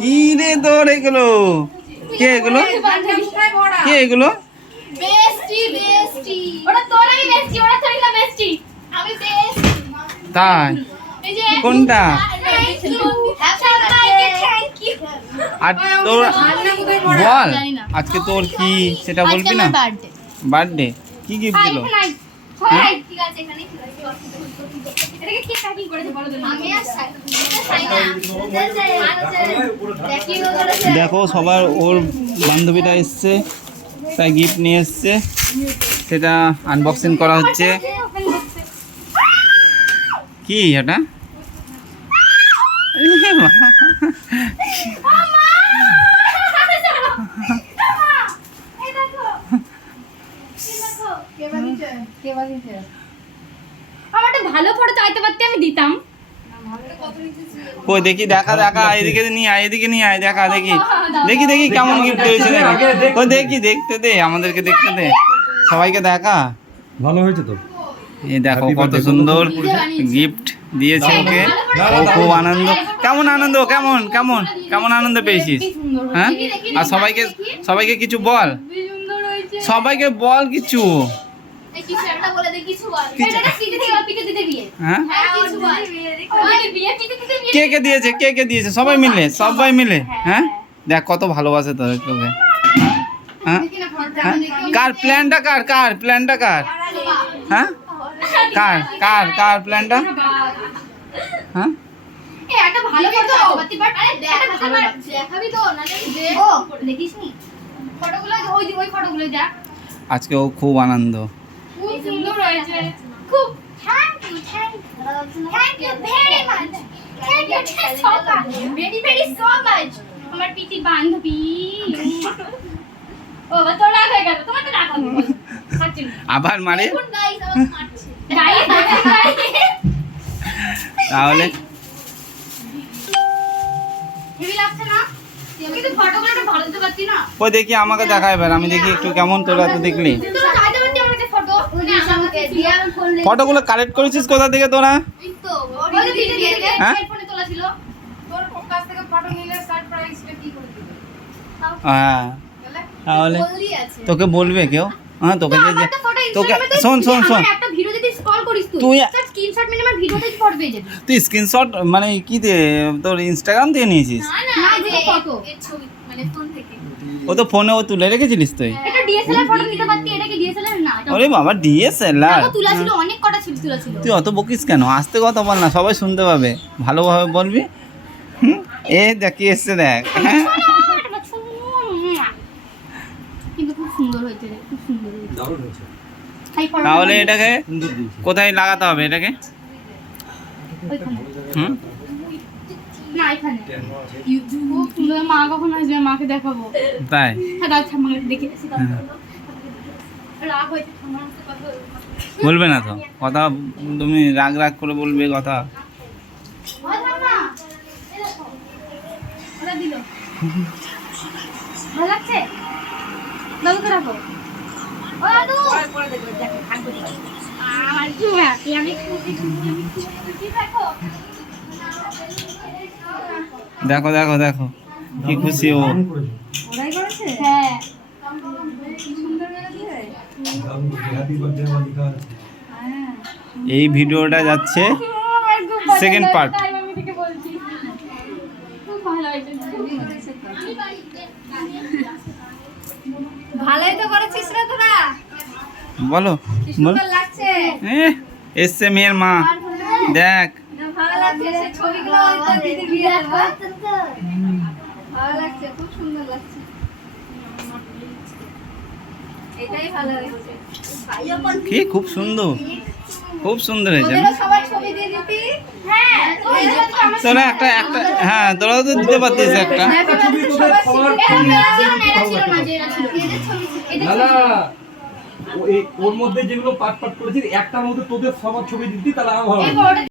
কি রে তোর এগুলো? কে এগুলো? কে এগুলো? তাই কোনটা? আর তোর বল আজকে তোর কি সেটা বলবি না? বার্থডে কি গিফট দিল? দেখো সবার ওর বান্ধবীটা এসছে তাই গিফট নিয়ে এসছে, সেটা আনবক্সিং করা হচ্ছে। কি এটা? ভালো ফটো চাইতে পারতে আমি দিতাম। কই দেখি, দেখা দেখা এদিকে নিয়ে আয়, এদিকে নিয়ে আয়, দেখা দেখি দেখি দেখি কেমন গিফট হয়েছে দেখি। কই দেখি, দেখতে দে, আমাদেরকে দেখতে দে, সবাইকে দেখা। ভালো হয়েছে তো। এই দেখো কত সুন্দর গিফট দিয়েছে ওকে, ও খুব আনন্দ। কেমন আনন্দ, কেমন কেমন কেমন আনন্দ পেয়েছিস? হ্যাঁ, আর সবাইকে সবাইকে কিছু বল, সবাইকে বল কিছু। কে কে দিয়েছে, কে কে দিয়েছে? সবাই মিলে, সবাই মিলে। হ্যাঁ দেখ কত ভালোবাসে তোদের তোকে। হ্যাঁ কার প্ল্যানটা, কার কার প্ল্যানটা কার? হ্যাঁ কার কার কার প্ল্যানটা? হ্যাঁ আজকে ও খুব আনন্দ। আমার পিটি বান্ধবী ও তো রাগ হয়ে গেল, তোমার তো রাগ হবে আবার মারে তাহলে ওই দেখি আমাকে দেখা এবার, আমি দেখি একটু কেমন তোরা তো দেখলি। ফটোগুলো কালেক্ট করেছিস কোথা থেকে তোরা? হ্যাঁ হ্যাঁ তাহলে তোকে বলবে কেউ? হ্যাঁ তোকে যে তোকে শোন শোন শোন, তুই স্ক্রিনশট মানে কি দিয়ে, তোর ইনস্টাগ্রাম দিয়ে নিয়েছিস? ও তো ফোনে ও তুলে রেখেছিলিস তুই? ওরে বাবা ডিএসএলআর, তুই অত বকিস কেন? আস্তে কথা বল না, সবাই শুনতে পাবে, ভালোভাবে বলবি। এ দেখ কি এসছে দেখ। তাহলে এটাকে কোথায় লাগাতে হবে এটাকে? মা কখন আসবে, মাকে দেখাবো। তাই বলবে না তো কথা, তুমি রাগ রাগ করে বলবে কথা। ভালো লাগছে, দাদুকে রাখো। দেখো দেখো দেখো কি খুশি ও। এই ভিডিওটা যাচ্ছে সেকেন্ড পার্ট। ভালোই তো করেছিস রে তোরা, বলো বল। এসছে মেয়ের মা, দেখ ভালো লাগছে ছবিগুলো, দিদি বিয়ে ভালো লাগছে, খুব সুন্দর লাগছে, এটাই ভালো লাগছে। কি খুব সুন্দর, খুব সুন্দর হয়েছে। সবাই ছবি দিয়ে দিতি। হ্যাঁ তোরা একটা একটা, হ্যাঁ তোরাও তো দিতে পারতিস একটা। ওর মধ্যে যেগুলো পাট পাট করেছিস একটার মধ্যে তোদের সবার ছবি দিতি, তাহলে আমার ভালো।